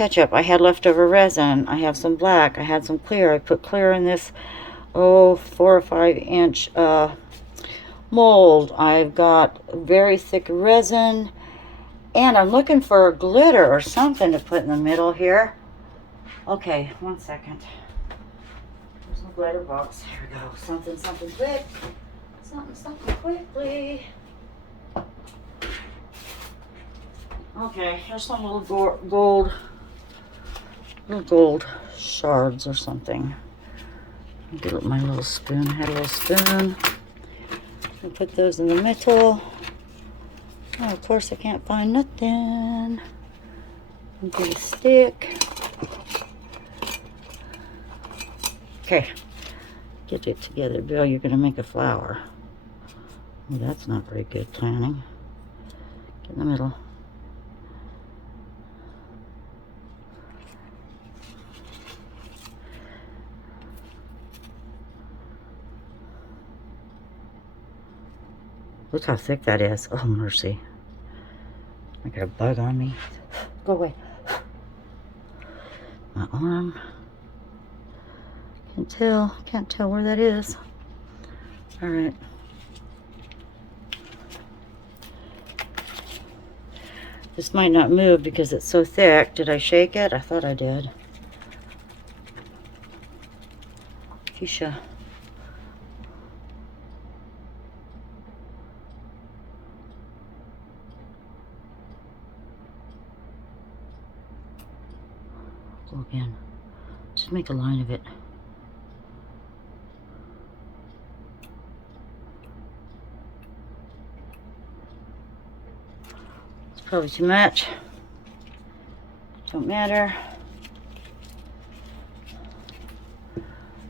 ketchup. I had leftover resin. I have some black. I had some clear. I put clear in this, 4 or 5 inch mold. I've got very thick resin. And I'm looking for glitter or something to put in the middle here. Okay, 1 second. There's no glitter box. Here we go. Something quick. Something quickly. Okay, here's some little gold shards or something. Get my little spoon. I had a little spoon. I'll put those in the middle. Oh, of course, I can't find nothing. Get a stick. Okay, get it together, Bill. You're gonna make a flower. Oh, that's not very good planning. Get in the middle. Look how thick that is. Oh, mercy. I got a bug on me. Go away. My arm. Can't tell where that is. All right. This might not move because it's so thick. Did I shake it? I thought I did. Fuchsia. Go again. Just make a line of it. It's probably too much. Don't matter.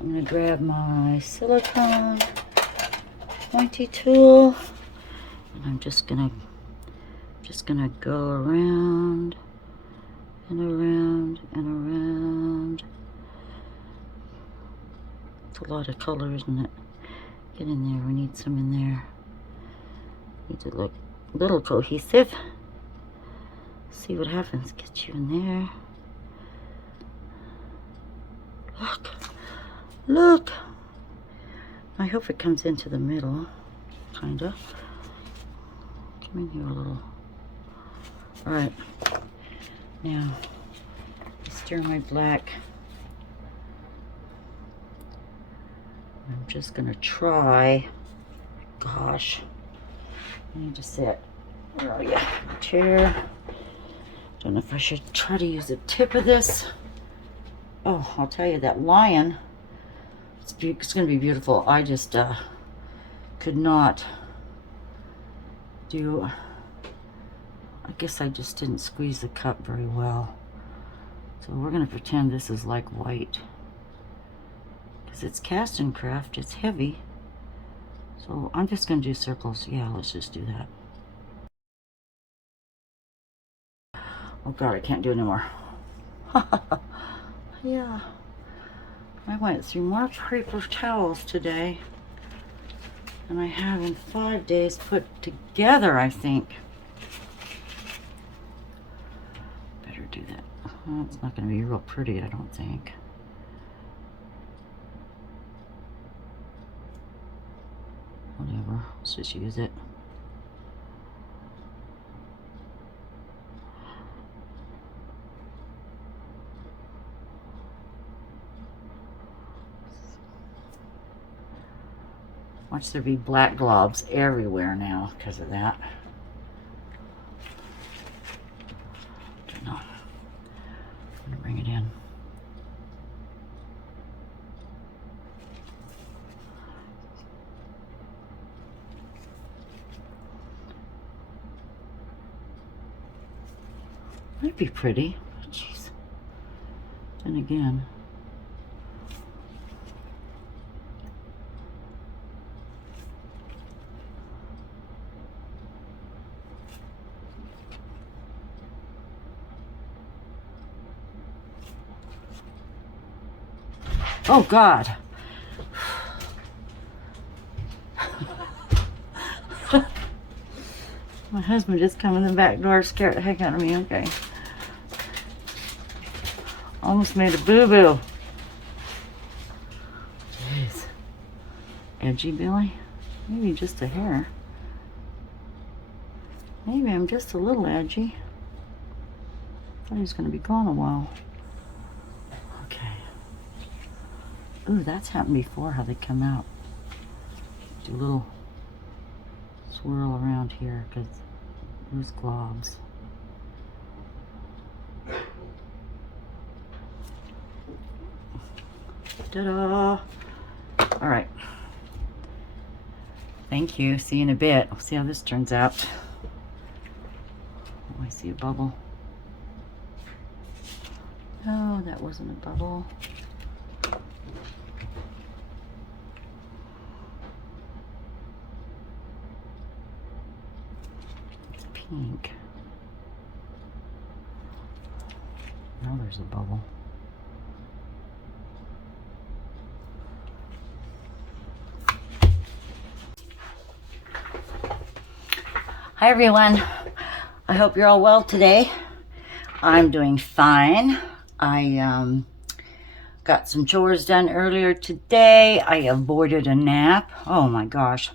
I'm gonna grab my silicone pointy tool, and I'm just gonna go around and around and around. It's a lot of color, isn't it? Get in there. We need some in there. Need to look a little cohesive. See what happens. Get you in there. Look. I hope it comes into the middle. Kinda. Come in here a little. Alright. Now, stir my black. I'm just gonna try. Gosh. I need to sit. Where are you? Chair. Don't know if I should try to use the tip of this. Oh, I'll tell you, that lion, it's gonna be beautiful. I just could not do, I guess I just didn't squeeze the cup very well. So we're gonna pretend this is like white, because it's cast and craft, it's heavy. So I'm just gonna do circles. Yeah, let's just do that. Oh God, I can't do it anymore. Yeah. I went through more paper towels today than I have in 5 days put together, I think. Better do that. Well, it's not going to be real pretty, I don't think. Whatever, let's just use it. Watch there be black globs everywhere now because of that. Don't know. I'm gonna bring it in. Might be pretty. Jeez. Then again. Oh God. My husband just come in the back door, scared the heck out of me. Okay. Almost made a boo-boo. Jeez. Edgy, Billy? Maybe just a hair. Maybe I'm just a little edgy. Thought he was going to be gone a while. Okay. Ooh, that's happened before, how they come out. Do a little swirl around here, because there's globs. Ta-da! All right. Thank you. See you in a bit. We'll see how this turns out. Oh, I see a bubble. No, that wasn't a bubble. It's pink. Now there's a bubble. Hi everyone. I hope you're all well today. I'm doing fine. I got some chores done earlier today. I avoided a nap. Oh my gosh.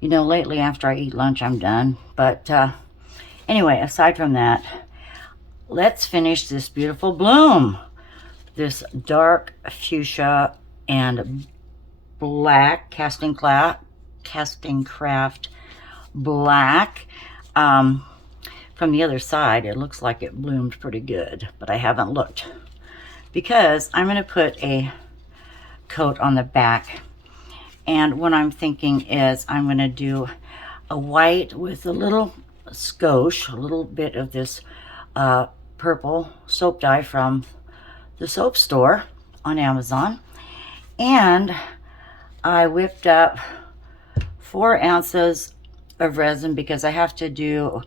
You know, lately after I eat lunch, I'm done. But anyway, aside from that, let's finish this beautiful bloom. This dark fuchsia and black casting craft black. From the other side, it looks like it bloomed pretty good, but I haven't looked because I'm going to put a coat on the back. And what I'm thinking is I'm going to do a white with a little skosh, a little bit of this purple soap dye from the soap store on Amazon. And I whipped up 4 ounces of resin because I have to do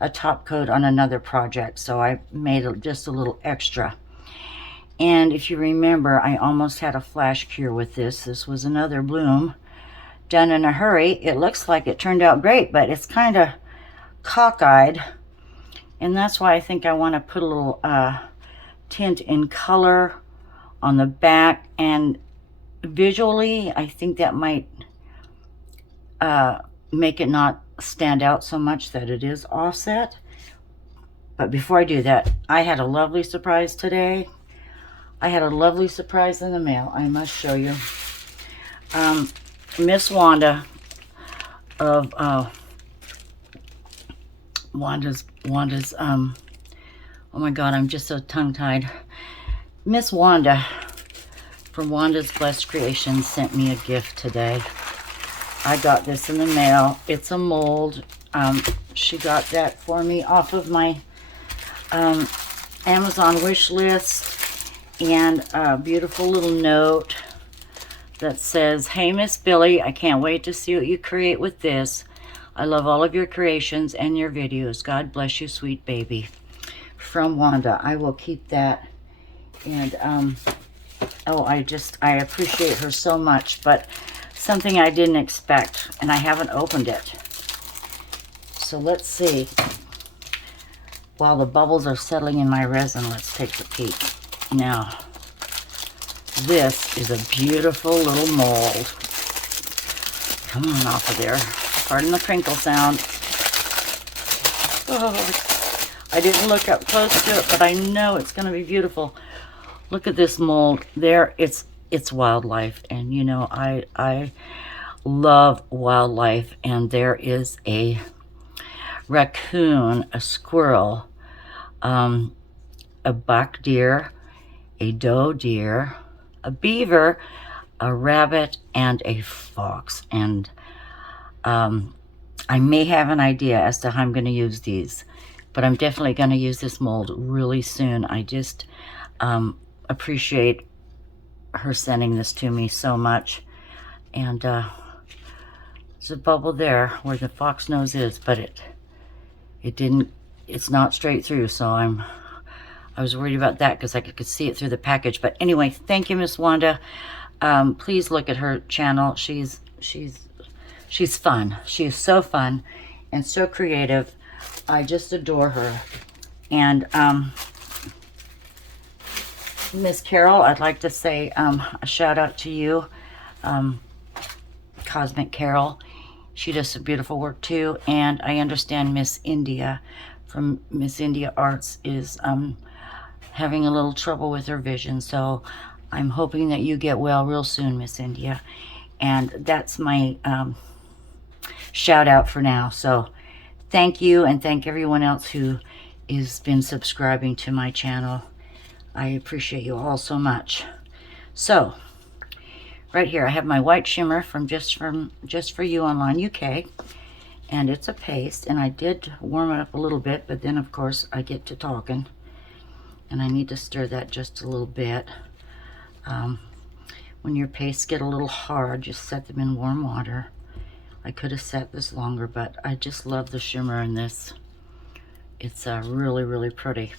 a top coat on another project, so I made just a little extra. And if you remember, I almost had a flash cure with this. This was another bloom done in a hurry. It looks like it turned out great, but it's kind of cockeyed, and that's why I think I want to put a little tint in color on the back, and visually I think that might make it not stand out so much that it is offset. But before I do that, I had a lovely surprise today. I had a lovely surprise in the mail. I must show you. Miss Wanda of Wanda's oh my god, I'm just so tongue-tied. Miss Wanda from Wanda's Blessed Creations sent me a gift today. I got this in the mail. It's a mold. She got that for me off of my Amazon wish list, and a beautiful little note that says, "Hey Miss Billie, I can't wait to see what you create with this. I love all of your creations and your videos. God bless you, sweet baby." From Wanda. I will keep that. And oh, I appreciate her so much, but something I didn't expect, and I haven't opened it. So let's see. While the bubbles are settling in my resin, let's take a peek. Now, this is a beautiful little mold. Come on off of there. Pardon the crinkle sound. Oh, I didn't look up close to it, but I know it's going to be beautiful. Look at this mold. There, it's wildlife, and you know I love wildlife. And there is a raccoon, a squirrel, a buck deer, a doe deer, a beaver, a rabbit, and a fox. And I may have an idea as to how I'm going to use these, but I'm definitely going to use this mold really soon. I just appreciate her sending this to me so much. And there's a bubble there where the fox nose is, but it's not straight through, so I was worried about that because I could see it through the package. But anyway, thank you, Miss Wanda. Please look at her channel. She's fun. She is so fun and so creative. I just adore her. And Miss Carol, I'd like to say a shout out to you, Cosmic Carol. She does some beautiful work too, and I understand Miss India from Miss India Arts is having a little trouble with her vision, so I'm hoping that you get well real soon, Miss India. And that's my shout out for now. So thank you, and thank everyone else who has been subscribing to my channel. I appreciate you all so much. So right here I have my white shimmer from Just For You Online UK, and it's a paste, and I did warm it up a little bit, but then of course I get to talking and I need to stir that just a little bit. When your pastes get a little hard, just set them in warm water. I could have set this longer, but I just love the shimmer in this. It's really, really pretty.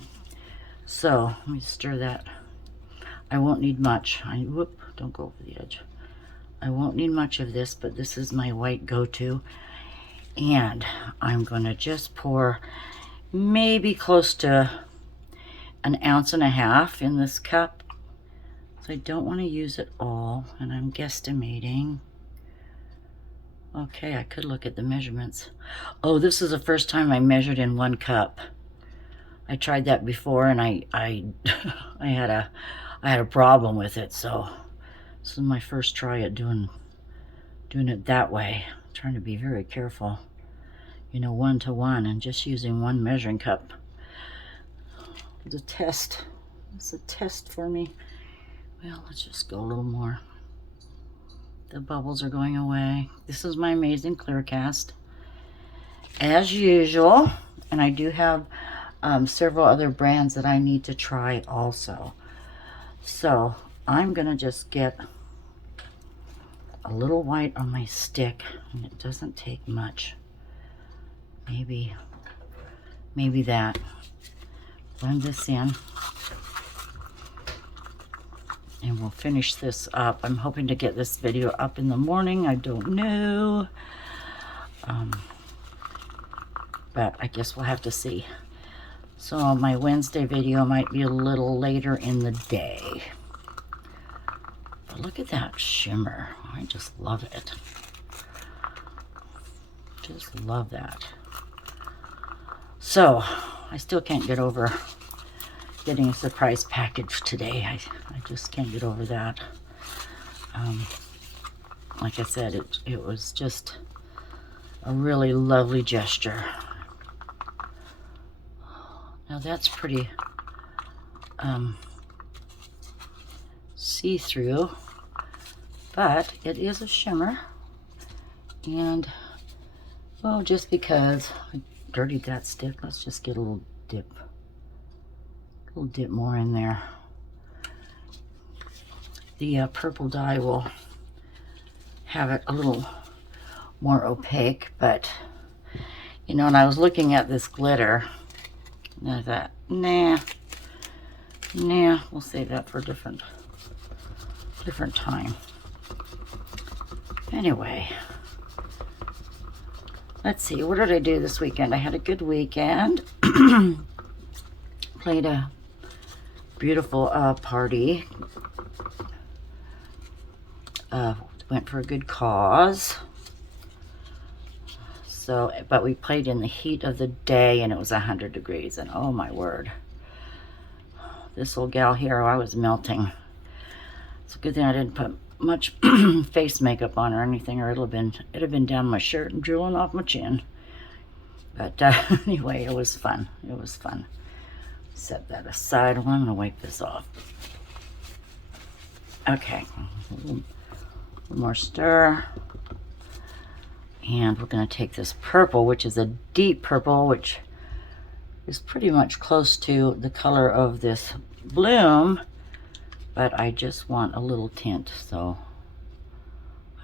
So let me stir that. I won't need much. Whoop, don't go over the edge. I won't need much of this, but this is my white go-to. And I'm gonna just pour maybe close to 1.5 ounces in this cup. So I don't want to use it all, and I'm guesstimating. Okay, I could look at the measurements. Oh, this is the first time I measured in 1 cup. I tried that before, and I had a problem with it. So this is my first try at doing it that way. I'm trying to be very careful, you know, 1 to 1, and just using 1 measuring cup. It's a test. It's a test for me. Well, let's just go a little more. The bubbles are going away. This is my amazing clear cast, as usual, and I do have several other brands that I need to try also. So I'm gonna just get a little white on my stick, and it doesn't take much. Maybe that. Blend this in, and we'll finish this up. I'm hoping to get this video up in the morning. I don't know, but I guess we'll have to see. So my Wednesday video might be a little later in the day. But look at that shimmer. I just love it. Just love that. So I still can't get over getting a surprise package today. I just can't get over that. Like I said, it was just a really lovely gesture. Now that's pretty see-through, but it is a shimmer. And, well, just because I dirtied that stick, let's just get a little dip more in there. The purple dye will have it a little more opaque, but you know, and I was looking at this glitter, and I thought, nah, we'll save that for a different time. Anyway, let's see, what did I do this weekend? I had a good weekend. Played a beautiful party. Went for a good cause. So, but we played in the heat of the day, and it was 100 degrees, and oh my word. This old gal here, I was melting. It's a good thing I didn't put much face makeup on or anything, or it'd have been down my shirt and drooling off my chin. But anyway, it was fun. It was fun. Set that aside. Well, I'm gonna wipe this off. Okay, a little more stir. And we're gonna take this purple, which is a deep purple, which is pretty much close to the color of this bloom, but I just want a little tint, so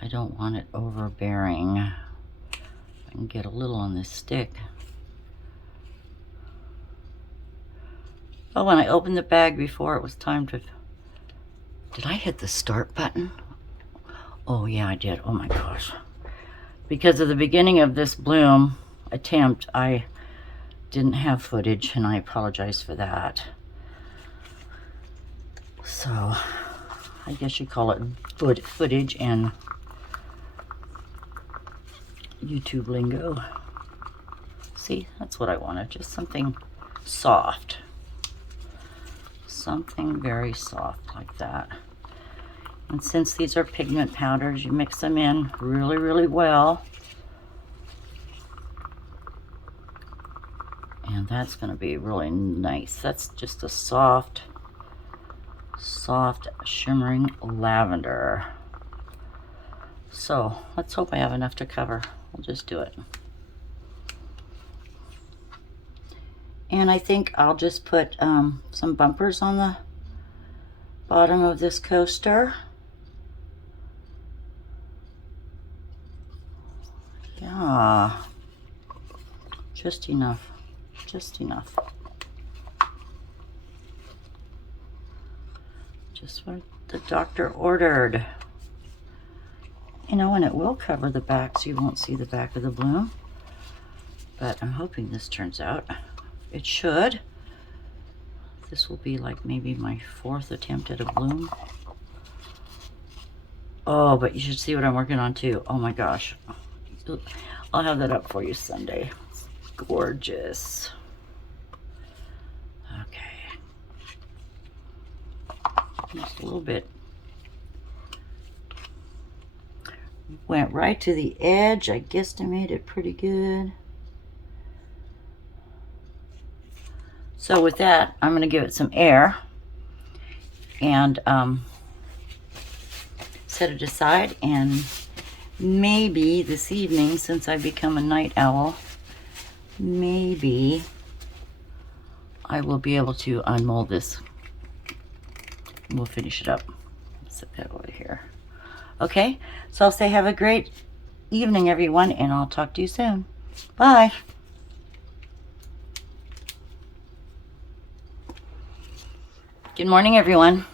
I don't want it overbearing. I can get a little on this stick. Oh, when I opened the bag before it was time to... Did I hit the start button? Oh yeah, I did. Oh my gosh. Because of the beginning of this bloom attempt, I didn't have footage, and I apologize for that. So I guess you call it footage and YouTube lingo. See, that's what I wanted, just something soft. Something very soft like that. And since these are pigment powders, you mix them in really, really well. And that's going to be really nice. That's just a soft, shimmering lavender. So let's hope I have enough to cover. We'll just do it. And I think I'll just put some bumpers on the bottom of this coaster. Yeah, just enough, just enough. Just what the doctor ordered. You know, and it will cover the back so you won't see the back of the bloom. But I'm hoping this turns out. It should. This will be like maybe my 4th attempt at a bloom. Oh, but you should see what I'm working on too. Oh my gosh. I'll have that up for you Sunday. It's gorgeous. Okay. Just a little bit. Went right to the edge. I guesstimated pretty good. So with that, I'm going to give it some air and set it aside, and maybe this evening, since I've become a night owl, maybe I will be able to unmold this. We'll finish it up. Set that over here. Okay, so I'll say have a great evening, everyone, and I'll talk to you soon. Bye. Good morning, everyone.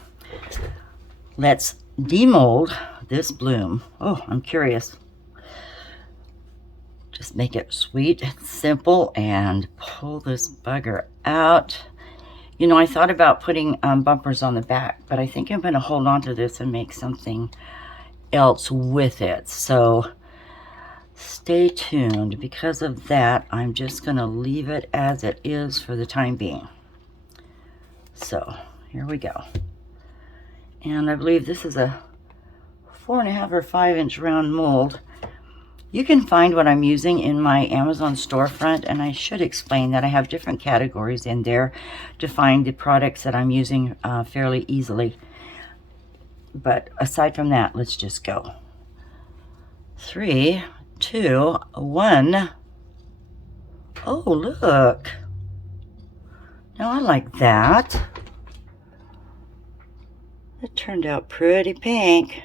Let's demold this bloom. Oh, I'm curious. Just make it sweet and simple and pull this bugger out. You know, I thought about putting bumpers on the back, but I think I'm going to hold on to this and make something else with it. So stay tuned. Because of that, I'm just going to leave it as it is for the time being. So here we go. And I believe this is a 4.5 or 5 inch round mold. You can find what I'm using in my Amazon storefront, and I should explain that I have different categories in there to find the products that I'm using fairly easily. But aside from that, let's just go. 3, 2, 1. Oh, look. Now I like that. It turned out pretty pink.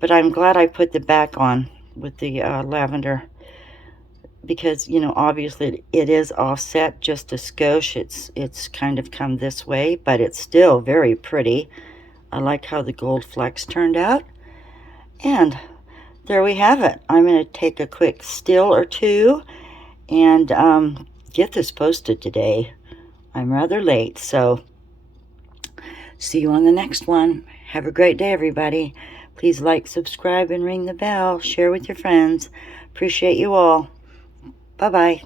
But I'm glad I put the back on with the lavender, because, you know, obviously it is offset just a skosh. It's kind of come this way, but it's still very pretty. I like how the gold flecks turned out. And there we have it. I'm going to take a quick still or two and get this posted today. I'm rather late, so see you on the next one. Have a great day, everybody. Please like, subscribe, and ring the bell. Share with your friends. Appreciate you all. Bye-bye.